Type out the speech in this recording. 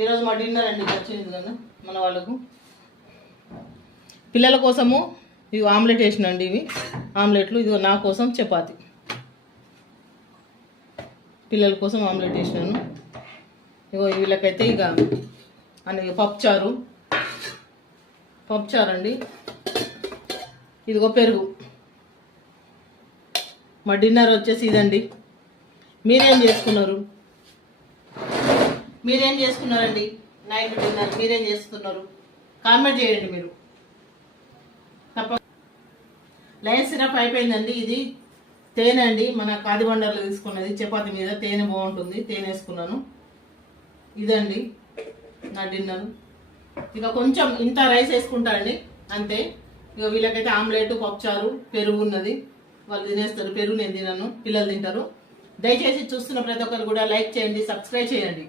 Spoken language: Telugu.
ఈరోజు మా డిన్నర్ అండి వచ్చింది కదా మన వాళ్ళకు పిల్లల కోసము ఇవి ఆమ్లెట్ వేసినండి. ఇవి ఆమ్లెట్లు, ఇది నా కోసం చపాతి. పిల్లల కోసం ఆమ్లెట్ వేసినాను. ఇగో వీళ్ళకైతే ఇక అని పప్పుచారు అండి. ఇదిగో పెరుగు. మా డిన్నర్ వచ్చేసి ఇదండి. మీరేం చేసుకున్నారండి నైట్ డిన్నర్? మీరేం చేస్తున్నారు? కామెంట్ చేయండి మీరు. లైన్ సిరప్ అయిపోయిందండి. ఇది తేనె అండి, మన కాదిబండర్లో తీసుకున్నది. చపాతి మీద తేనె బాగుంటుంది, తేనె వేసుకున్నాను. ఇదండి నా డిన్నర్. ఇక కొంచెం ఇంత రైస్ వేసుకుంటా అండి, అంతే. ఇక వీళ్ళకైతే ఆమ్లెట్, పప్పుచారు, పెరుగు ఉన్నది. వాళ్ళు తినేస్తారు. పెరుగు నేను తినను, పిల్లలు తింటారు. దయచేసి చూస్తున్న ప్రతి ఒక్కరు కూడా లైక్ చేయండి, సబ్స్క్రైబ్ చేయండి.